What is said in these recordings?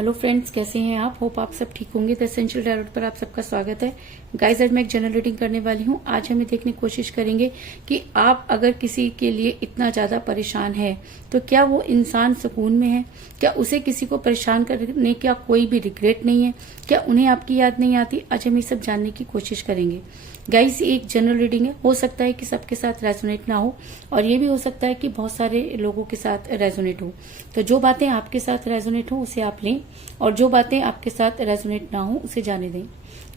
Hello friends, कैसे हैं आप? होप आप सब ठीक होंगे। द एसेंशियल टैरोट पर आप सबका स्वागत है। गाइस, आज मैं एक जनरल रीडिंग करने वाली हूँ। आज हम ये देखने की कोशिश करेंगे कि आप अगर किसी के लिए इतना ज्यादा परेशान है तो क्या वो इंसान सुकून में है, क्या उसे किसी को परेशान करने का कोई भी रिग्रेट नहीं है, क्या उन्हें आपकी याद नहीं आती। आज हम ये सब जानने की कोशिश करेंगे। गाइस, ये एक जनरल रीडिंग है। हो सकता है कि सबके साथ रेजोनेट ना हो और ये भी हो सकता है कि बहुत सारे लोगों के साथ रेजोनेट हो। तो जो बातें आपके साथ रेजोनेट हो उसे आप लें और जो बातें आपके साथ रेजोनेट ना हो उसे जाने दें।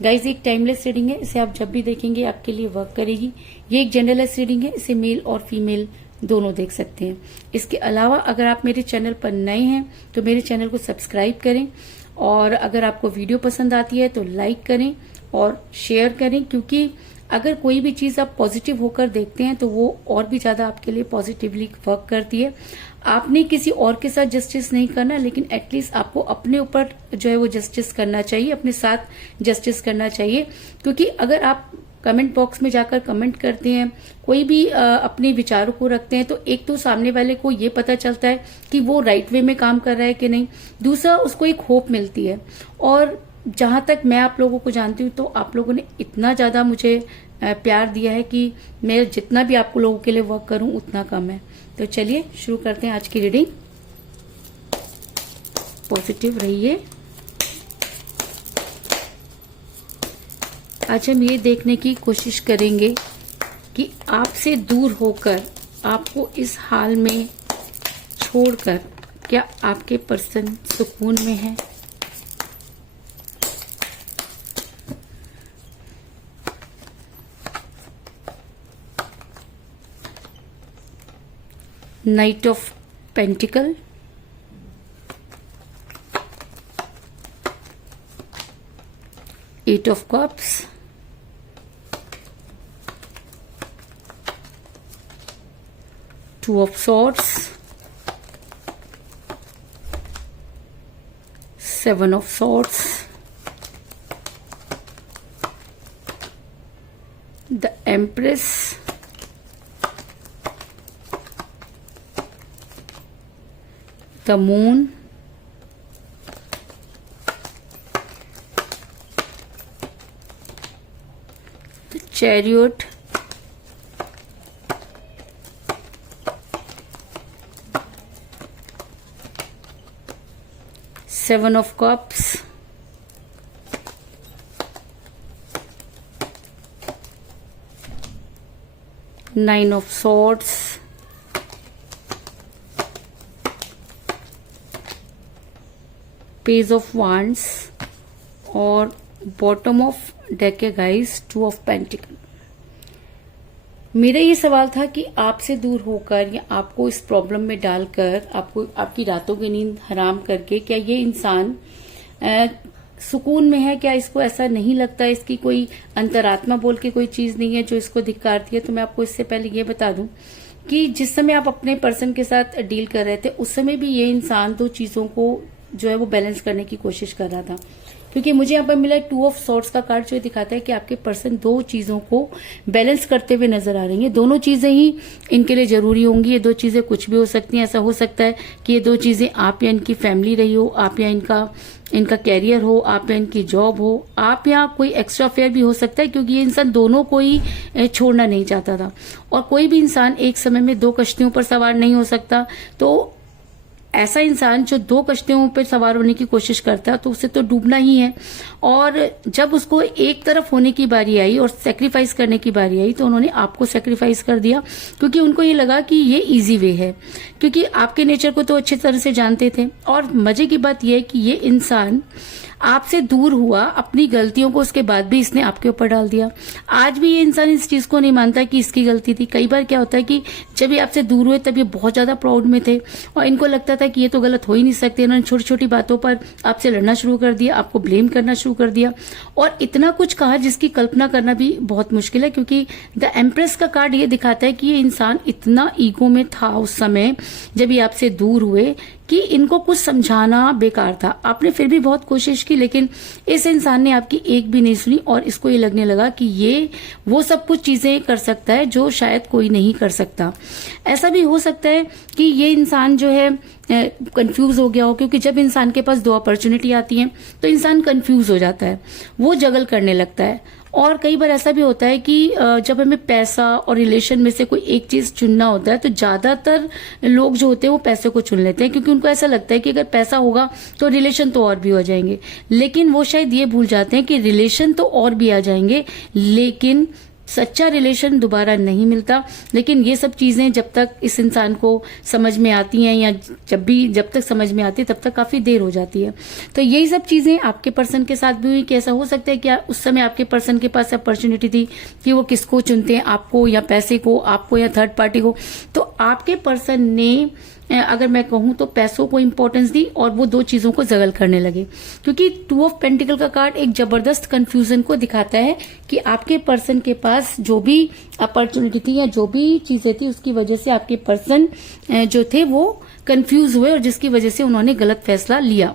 गाइस, एक टाइमलेस रीडिंग है। इसे आप जब भी देखेंगे आपके लिए वर्क करेगी। ये एक जेंडरलेस रीडिंग है। इसे मेल और फीमेल दोनों देख सकते हैं। इसके अलावा अगर आप मेरे चैनल पर नए हैं तो मेरे चैनल को सब्सक्राइब करें और अगर आपको वीडियो पसंद आती है तो लाइक करें और शेयर करें, क्योंकि अगर कोई भी चीज आप पॉजिटिव होकर देखते हैं तो वो और भी ज्यादा आपके लिए पॉजिटिवली वर्क करती है। आपने किसी और के साथ जस्टिस नहीं करना, लेकिन एटलीस्ट आपको अपने ऊपर जो है वो जस्टिस करना चाहिए, अपने साथ जस्टिस करना चाहिए। क्योंकि अगर आप कमेंट बॉक्स में जाकर कमेंट करते हैं, कोई भी अपने विचारों को रखते हैं, तो एक तो सामने वाले को ये पता चलता है कि वो राइट वे में काम कर रहा है कि नहीं। दूसरा, उसको एक होप मिलती है। और जहां तक मैं आप लोगों को जानती हूँ तो आप लोगों ने इतना ज्यादा मुझे प्यार दिया है कि मैं जितना भी आप लोगों के लिए वर्क करूं उतना कम है। तो चलिए शुरू करते हैं आज की रीडिंग। पॉजिटिव रहिए। आज हम ये देखने की कोशिश करेंगे कि आपसे दूर होकर, आपको इस हाल में छोड़कर, क्या आपके पर्सन सुकून में है। Knight of Pentacle, Eight of Cups, Two of Swords, Seven of Swords, the Empress, the Moon, the Chariot, Seven of Cups, Nine of Swords, page of wands और बॉटम ऑफ डेक है guys, two of pentacle. मेरा ये सवाल था कि आपसे दूर होकर या आपको इस प्रॉब्लम में डालकर, आपको आपकी रातों की नींद हराम करके, क्या ये इंसान सुकून में है? क्या इसको ऐसा नहीं लगता इसकी कोई अंतरात्मा बोल के कोई चीज नहीं है जो इसको धिक्कारती है? तो मैं आपको इससे पहले ये बता दूं कि जिस समय आप अपने पर्सन के साथ डील कर रहे थे उस समय भी ये इंसान दो चीजों को जो है वो बैलेंस करने की कोशिश कर रहा था। क्योंकि मुझे यहाँ पर मिला टू ऑफ सॉर्ड्स का कार्ड, जो दिखाता है कि आपके पर्सन दो चीजों को बैलेंस करते हुए नजर आ रही हैं। दोनों चीजें ही इनके लिए जरूरी होंगी। ये दो चीजें कुछ भी हो सकती हैं। ऐसा हो सकता है कि ये दो चीजें आप या इनकी फैमिली रही हो, आप या इनका कैरियर हो, आप या इनकी जॉब हो, आप या कोई एक्स्ट्रा अफेयर भी हो सकता है, क्योंकि ये इंसान दोनों को ही छोड़ना नहीं चाहता था। और कोई भी इंसान एक समय में दो कश्तियों पर सवार नहीं हो सकता। तो ऐसा इंसान जो दो कश्तियों पर सवार होने की कोशिश करता है तो उसे तो डूबना ही है। और जब उसको एक तरफ होने की बारी आई और सेक्रीफाइस करने की बारी आई तो उन्होंने आपको सेक्रीफाइस कर दिया, क्योंकि उनको ये लगा कि ये इजी वे है, क्योंकि आपके नेचर को तो अच्छी तरह से जानते थे। और मजे की बात यह है कि ये इंसान आपसे दूर हुआ, अपनी गलतियों को उसके बाद भी इसने आपके ऊपर डाल दिया। आज भी ये इंसान इस चीज को नहीं मानता कि इसकी गलती थी। कई बार क्या होता है कि जब ये आपसे दूर हुए तब ये बहुत ज्यादा प्राउड में थे और इनको लगता था कि ये तो गलत हो ही नहीं सकते। इन्होंने छोटी छोटी बातों पर आपसे लड़ना शुरू कर दिया, आपको ब्लेम करना शुरू कर दिया और इतना कुछ कहा जिसकी कल्पना करना भी बहुत मुश्किल है। क्योंकि द एम्प्रेस का कार्ड ये दिखाता है कि ये इंसान इतना ईगो में था उस समय जब ये आपसे दूर हुए कि इनको कुछ समझाना बेकार था। आपने फिर भी बहुत कोशिश की, लेकिन इस इंसान ने आपकी एक भी नहीं सुनी और इसको ये लगने लगा कि ये वो सब कुछ चीजें कर सकता है जो शायद कोई नहीं कर सकता। ऐसा भी हो सकता है कि ये इंसान जो है कंफ्यूज हो गया हो, क्योंकि जब इंसान के पास 2 अपॉर्चुनिटी आती हैं तो इंसान कंफ्यूज हो जाता है, वो जगल करने लगता है। और कई बार ऐसा भी होता है कि जब हमें पैसा और रिलेशन में से कोई एक चीज चुनना होता है तो ज्यादातर लोग जो होते हैं वो पैसे को चुन लेते हैं, क्योंकि उनको ऐसा लगता है कि अगर पैसा होगा तो रिलेशन तो और भी हो जाएंगे। लेकिन वो शायद ये भूल जाते हैं कि रिलेशन तो और भी आ जाएंगे, लेकिन सच्चा रिलेशन दोबारा नहीं मिलता। लेकिन ये सब चीजें जब तक इस इंसान को समझ में आती हैं, या जब तक समझ में आती है तब तक काफी देर हो जाती है। तो यही सब चीजें आपके पर्सन के साथ भी हुई कि ऐसा हो सकता है कि उस समय आपके पर्सन के पास अपॉर्चुनिटी थी कि वो किसको चुनते हैं, आपको या पैसे को, आपको या थर्ड पार्टी को। तो आपके पर्सन ने, अगर मैं कहूं तो, पैसों को इंपॉर्टेंस दी और वो 2 चीजों को जगल करने लगे, क्योंकि 2 ऑफ पेंटिकल का कार्ड एक जबरदस्त कंफ्यूजन को दिखाता है कि आपके पर्सन के पास जो भी अपॉर्चुनिटी थी या जो भी चीजें थी उसकी वजह से आपके पर्सन जो थे वो कंफ्यूज हुए और जिसकी वजह से उन्होंने गलत फैसला लिया।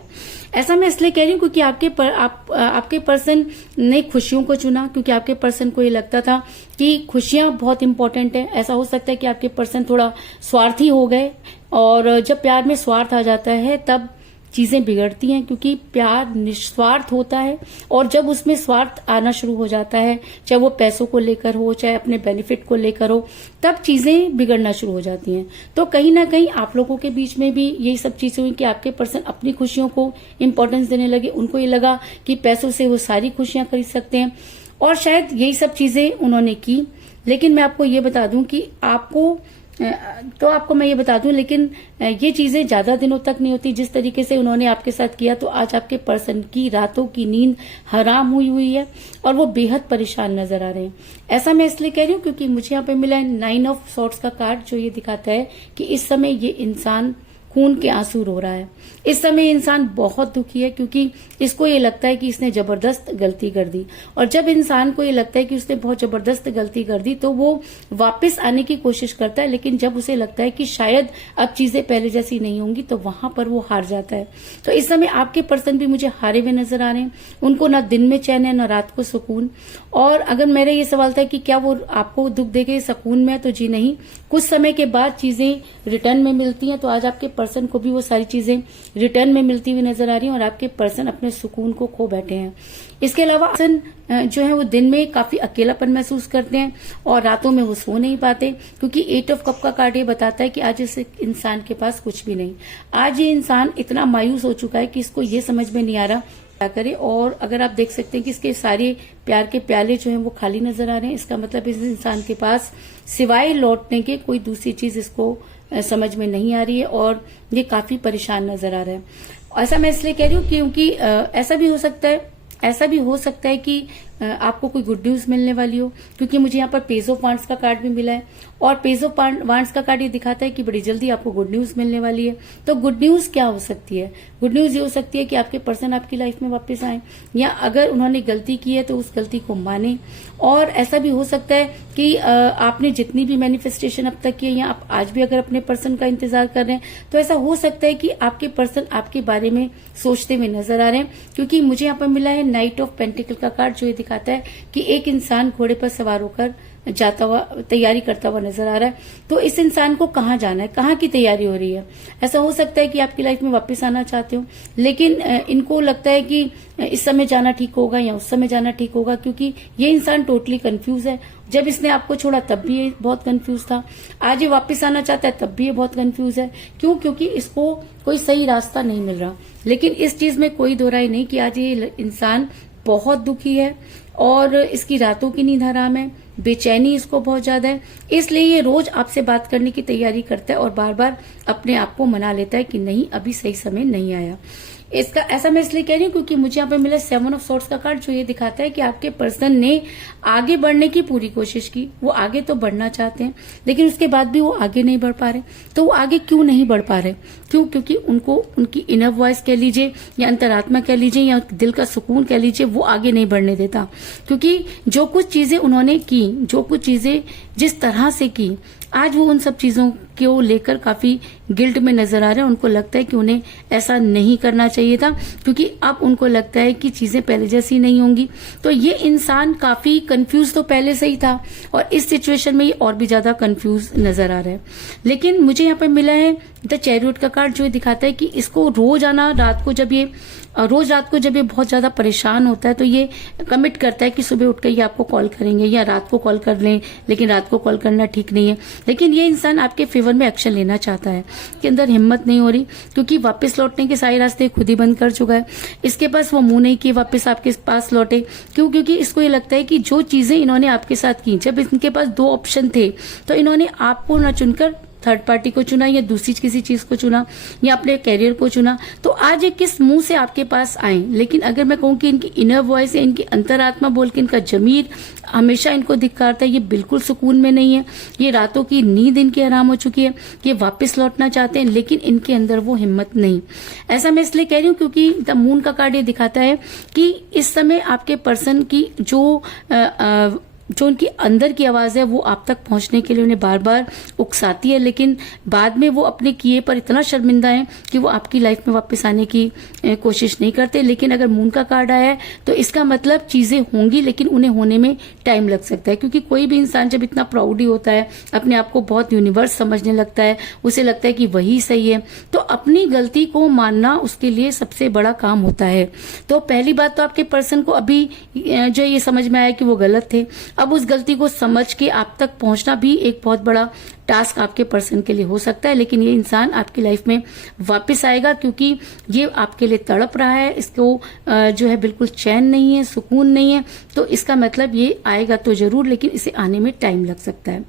ऐसा मैं इसलिए कह रही हूँ क्योंकि आपके पर्सन ने खुशियों को चुना, क्योंकि आपके पर्सन को ये लगता था कि खुशियां बहुत इंपॉर्टेंट है। ऐसा हो सकता है कि आपके पर्सन थोड़ा स्वार्थी हो गए, और जब प्यार में स्वार्थ आ जाता है तब चीजें बिगड़ती हैं, क्योंकि प्यार निस्वार्थ होता है और जब उसमें स्वार्थ आना शुरू हो जाता है, चाहे वो पैसों को लेकर हो, चाहे अपने बेनिफिट को लेकर हो, तब चीजें बिगड़ना शुरू हो जाती हैं। तो कहीं ना कहीं आप लोगों के बीच में भी यही सब चीजें हुई कि आपके पर्सन अपनी खुशियों को इंपॉर्टेंस देने लगे। उनको ये लगा कि पैसों से वो सारी खुशियां खरीद सकते हैं, और शायद यही सब चीजें उन्होंने की। लेकिन मैं आपको ये बता दूं कि आपको मैं ये बता दूं, लेकिन ये चीजें ज्यादा दिनों तक नहीं होती। जिस तरीके से उन्होंने आपके साथ किया, तो आज आपके पर्सन की रातों की नींद हराम हुई है और वो बेहद परेशान नजर आ रहे हैं। ऐसा मैं इसलिए कह रही हूँ क्योंकि मुझे यहाँ पे मिला है 9 ऑफ सॉर्ड्स का कार्ड, जो ये दिखाता है कि इस समय ये इंसान खून के आंसू रो रहा है। इस समय इंसान बहुत दुखी है, क्योंकि इसको ये लगता है कि इसने जबरदस्त गलती कर दी, और जब इंसान को ये लगता है कि उसने बहुत जबरदस्त गलती कर दी तो वो वापस आने की कोशिश करता है। लेकिन जब उसे लगता है कि शायद अब चीजें पहले जैसी नहीं होंगी, तो वहां पर वो हार जाता है। तो इस समय आपके पर्सन भी मुझे हारे हुए नजर आ रहे हैं। उनको ना दिन में चैन है, ना रात को सुकून। और अगर मेरा ये सवाल था कि क्या वो आपको दुख देके सुकून में है, तो जी नहीं, कुछ समय के बाद चीजें रिटर्न में मिलती हैं। तो आज आपके पर्सन को भी वो सारी चीजें रिटर्न में मिलती हुई नजर आ रही हैं, और आपके पर्सन अपने सुकून को खो बैठे हैं। इसके अलावा पर्सन जो है वो दिन में काफी अकेलापन महसूस करते हैं और रातों में वो सो नहीं पाते, क्योंकि 8 ऑफ कप का कार्ड ये बताता है कि आज इस इंसान के पास कुछ भी नहीं। आज ये इंसान इतना मायूस हो चुका है कि इसको ये समझ में नहीं आ रहा क्या करे। और अगर आप देख सकते हैं कि इसके सारे प्यार के प्याले जो हैं वो खाली नजर आ रहे हैं, इसका मतलब इस इंसान के पास सिवाय लौटने के कोई दूसरी चीज इसको समझ में नहीं आ रही है, और ये काफी परेशान नजर आ रहा है। ऐसा मैं इसलिए कह रही हूँ क्योंकि ऐसा भी हो सकता है कि आपको कोई गुड न्यूज मिलने वाली हो, क्योंकि मुझे यहाँ पर पेज ऑफ वांड्स का कार्ड भी मिला है, और पेज ऑफ वांड्स का कार्ड ये दिखाता है कि बड़ी जल्दी आपको गुड न्यूज मिलने वाली है। तो गुड न्यूज क्या हो सकती है? गुड न्यूज ये हो सकती है कि आपके पर्सन आपकी लाइफ में वापस आए, या अगर उन्होंने गलती की है तो उस गलती को माने। और ऐसा भी हो सकता है कि आपने जितनी भी मैनिफेस्टेशन अब तक की है, या आप आज भी अगर अपने पर्सन का इंतजार कर रहे हैं, तो ऐसा हो सकता है कि आपके पर्सन आपके बारे में सोचते हुए नजर आ रहे हैं। क्योंकि मुझे यहाँ पर मिला है नाइट ऑफ पेंटिकल का कार्ड, जो ये दिखाता है कि एक इंसान घोड़े पर सवार होकर जाता हुआ, तैयारी करता हुआ नजर आ रहा है। तो इस इंसान को कहाँ जाना है, कहाँ की तैयारी हो रही है? ऐसा हो सकता है कि आपकी लाइफ में वापस आना चाहते हो, लेकिन इनको लगता है कि इस समय जाना ठीक होगा या उस समय जाना ठीक होगा, क्योंकि ये इंसान टोटली कंफ्यूज है। जब इसने आपको छोड़ा तब भी ये बहुत कंफ्यूज था, आज ये वापस आना चाहता है तब भी ये बहुत कंफ्यूज है। क्यों? क्योंकि इसको कोई सही रास्ता नहीं मिल रहा। लेकिन इस चीज में कोई दो राय नहीं कि आज ये इंसान बहुत दुखी है और इसकी रातों की नींद हराम है, बेचैनी इसको बहुत ज्यादा है। इसलिए ये रोज आपसे बात करने की तैयारी करता है और बार बार अपने आप को मना लेता है कि नहीं, अभी सही समय नहीं आया। इसका ऐसा मैं इसलिए कह रही हूँ क्योंकि मुझे यहाँ पे मिला 7 ऑफ सॉर्ड्स का कार्ड, जो ये दिखाता है कि आपके पर्सन ने आगे बढ़ने की पूरी कोशिश की। वो आगे तो बढ़ना चाहते हैं, लेकिन उसके बाद भी वो आगे नहीं बढ़ पा रहे। तो वो आगे क्यों नहीं बढ़ पा रहे? क्यों? क्योंकि उनको उनकी इनर वॉइस कह लीजिए या अंतरात्मा कह लीजिए या दिल का सुकून कह लीजिए, वो आगे नहीं बढ़ने देता। क्योंकि जो कुछ चीजें उन्होंने की, जो कुछ चीजें जिस तरह से की, आज वो उन सब चीजों को लेकर काफी गिल्ट में नजर आ रहे हैं। उनको लगता है कि उन्हें ऐसा नहीं करना चाहिए था, क्योंकि अब उनको लगता है कि चीजें पहले जैसी नहीं होंगी। तो ये इंसान काफी कंफ्यूज तो पहले से ही था, और इस सिचुएशन में ये और भी ज्यादा कंफ्यूज नजर आ रहा है। लेकिन मुझे यहाँ पे मिला है द चैरियट का कार्ड, जो ये दिखाता है कि इसको रोज रात को जब ये बहुत ज्यादा परेशान होता है, तो ये कमिट करता है कि सुबह उठकर ये आपको कॉल करेंगे या रात को कॉल कर लें, लेकिन रात को कॉल करना ठीक नहीं है। लेकिन ये इंसान आपके फेवर में एक्शन लेना चाहता है, के अंदर हिम्मत नहीं हो रही, क्योंकि वापस लौटने के सारे रास्ते खुद ही बंद कर चुका है। इसके पास वो मुंह नहीं किए वापस आपके पास लौटे। क्यों? क्योंकि इसको ये लगता है कि जो चीजें इन्होंने आपके साथ की, जब इनके पास 2 ऑप्शन थे, तो इन्होंने आपको ना चुनकर थर्ड पार्टी को चुना, या दूसरी किसी चीज को चुना, या अपने कैरियर को चुना। तो आज ये किस मुंह से आपके पास आए। लेकिन अगर मैं कहूं कि इनकी इनर वॉइस है, इनकी अंतरात्मा बोल के इनका जमीर हमेशा इनको धिक्कारता है, ये बिल्कुल सुकून में नहीं है। ये रातों की नींद इनकी आराम हो चुकी है, ये वापस लौटना चाहते हैं, लेकिन इनके अंदर वो हिम्मत नहीं। ऐसा मैं इसलिए कह रही हूं क्योंकि द मून का कार्ड ये दिखाता है कि इस समय आपके पर्सन की जो उनकी अंदर की आवाज है, वो आप तक पहुंचने के लिए उन्हें बार बार उकसाती है, लेकिन बाद में वो अपने किए पर इतना शर्मिंदा है कि वो आपकी लाइफ में वापस आने की कोशिश नहीं करते। लेकिन अगर मून का कार्ड आया है, तो इसका मतलब चीजें होंगी, लेकिन उन्हें होने में टाइम लग सकता है। क्योंकि कोई भी इंसान जब इतना प्राउड ही होता है, अपने आप को बहुत यूनिवर्स समझने लगता है, उसे लगता है कि वही सही है, तो अपनी गलती को मानना उसके लिए सबसे बड़ा काम होता है। तो पहली बात तो आपके पर्सन को अभी जो ये समझ में आया कि वो गलत थे। अब उस गलती को समझ के आप तक पहुंचना भी एक बहुत बड़ा टास्क आपके पर्सन के लिए हो सकता है। लेकिन ये इंसान आपकी लाइफ में वापस आएगा, क्योंकि ये आपके लिए तड़प रहा है, इसको जो है बिल्कुल चैन नहीं है, सुकून नहीं है। तो इसका मतलब ये आएगा तो जरूर, लेकिन इसे आने में टाइम लग सकता है।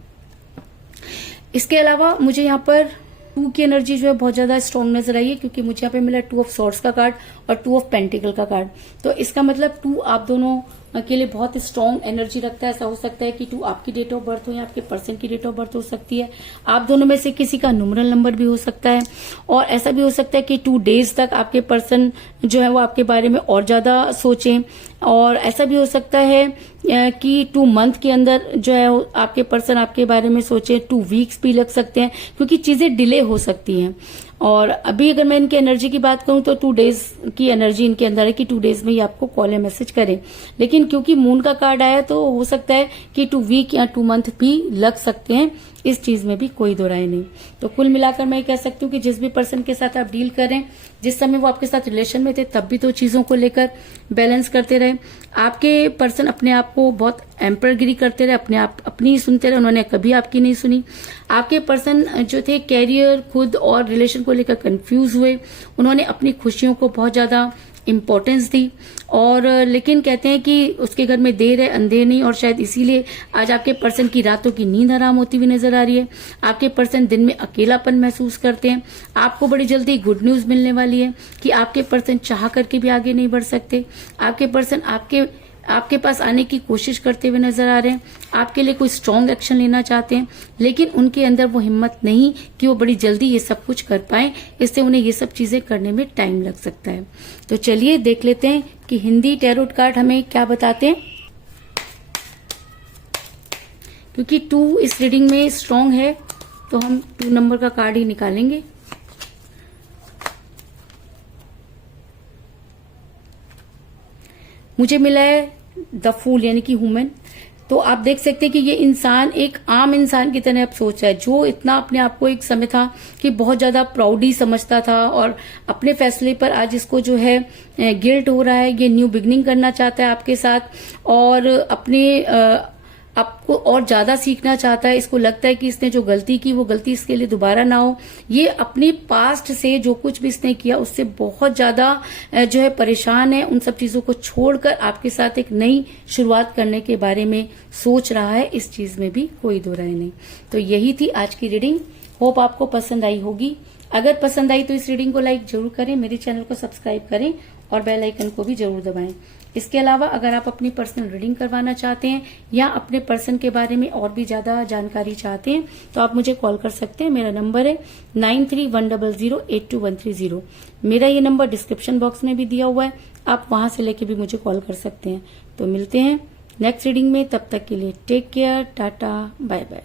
इसके अलावा मुझे यहाँ पर 2 की एनर्जी जो है बहुत ज्यादा स्ट्रॉन्ग नजर आई है, क्योंकि मुझे यहाँ पे मिला 2 ऑफ सॉर्ड्स का कार्ड और 2 ऑफ पेंटिकल का कार्ड। तो इसका मतलब 2 आप दोनों के लिए बहुत स्ट्रॉन्ग एनर्जी रखता है। ऐसा हो सकता है कि 2 आपकी डेट ऑफ बर्थ हो या आपके पर्सन की डेट ऑफ बर्थ हो सकती है। आप दोनों में से किसी का न्यूमरल नंबर भी हो सकता है, और ऐसा भी हो सकता है कि 2 डेज तक आपके पर्सन जो है वो आपके बारे में और ज्यादा सोचें, और ऐसा भी हो सकता है कि 2 मंथ के अंदर जो है आपके पर्सन आपके बारे में सोचे। 2 वीक्स भी लग सकते हैं, क्योंकि चीजें डिले हो सकती हैं। और अभी अगर मैं इनकी एनर्जी की बात करूं तो 2 डेज की एनर्जी इनके अंदर है कि 2 डेज में ही आपको कॉल या मैसेज करें। लेकिन क्योंकि मून का कार्ड आया, तो हो सकता है कि 2 वीक या 2 मंथ भी लग सकते हैं। इस चीज में भी कोई दो राय नहीं। तो कुल मिलाकर मैं कह सकती हूँ कि जिस भी पर्सन के साथ आप डील करें, जिस समय वो आपके साथ रिलेशन में थे, तब भी तो चीजों को लेकर बैलेंस करते रहे। आपके पर्सन अपने आप को बहुत एम्परगिरी करते रहे, अपनी ही सुनते रहे, उन्होंने कभी आपकी नहीं सुनी। आपके पर्सन जो थे कैरियर, खुद और रिलेशन को लेकर कंफ्यूज हुए। उन्होंने अपनी खुशियों को बहुत ज्यादा इम्पोर्टेंस दी, और लेकिन कहते हैं कि उसके घर में देर है अंधेर नहीं, और शायद इसीलिए आज आपके पर्सन की रातों की नींद हराम होती हुई नजर आ रही है। आपके पर्सन दिन में अकेलापन महसूस करते हैं। आपको बड़ी जल्दी गुड न्यूज मिलने वाली है कि आपके पर्सन चाह करके भी आगे नहीं बढ़ सकते। आपके पर्सन आपके पास आने की कोशिश करते हुए नजर आ रहे हैं, आपके लिए कोई स्ट्रॉन्ग एक्शन लेना चाहते हैं, लेकिन उनके अंदर वो हिम्मत नहीं कि वो बड़ी जल्दी ये सब कुछ कर पाए, इससे उन्हें ये सब चीजें करने में टाइम लग सकता है। तो चलिए देख लेते हैं कि हिंदी टैरोट कार्ड हमें क्या बताते हैं। क्योंकि 2 इस रीडिंग में स्ट्रॉन्ग है, तो हम 2 नंबर का कार्ड ही निकालेंगे। मुझे मिला है द फूल, यानी कि ह्यूमन। तो आप देख सकते हैं कि ये इंसान एक आम इंसान की तरह अब सोच रहा है, जो इतना अपने आप को एक समय था कि बहुत ज्यादा प्राउडी समझता था, और अपने फैसले पर आज इसको जो है गिल्ट हो रहा है। ये न्यू बिगनिंग करना चाहता है आपके साथ, और अपने आपको और ज्यादा सीखना चाहता है। इसको लगता है कि इसने जो गलती की, वो गलती इसके लिए दोबारा ना हो। ये अपने पास्ट से जो कुछ भी इसने किया, उससे बहुत ज्यादा जो है परेशान है। उन सब चीजों को छोड़कर आपके साथ एक नई शुरुआत करने के बारे में सोच रहा है। इस चीज में भी कोई दो राय नहीं। तो यही थी आज की रीडिंग। होप आपको पसंद आई होगी। अगर पसंद आई तो इस रीडिंग को लाइक जरूर करें, मेरे चैनल को सब्सक्राइब करें, और बेल आइकन को भी जरूर दबाएं। इसके अलावा अगर आप अपनी पर्सनल रीडिंग करवाना चाहते हैं, या अपने पर्सन के बारे में और भी ज्यादा जानकारी चाहते हैं, तो आप मुझे कॉल कर सकते हैं। मेरा नंबर है 9310082130। मेरा ये नंबर डिस्क्रिप्शन बॉक्स में भी दिया हुआ है, आप वहां से लेके भी मुझे कॉल कर सकते हैं। तो मिलते हैं नेक्स्ट रीडिंग में, तब तक के लिए take care, tata, bye bye.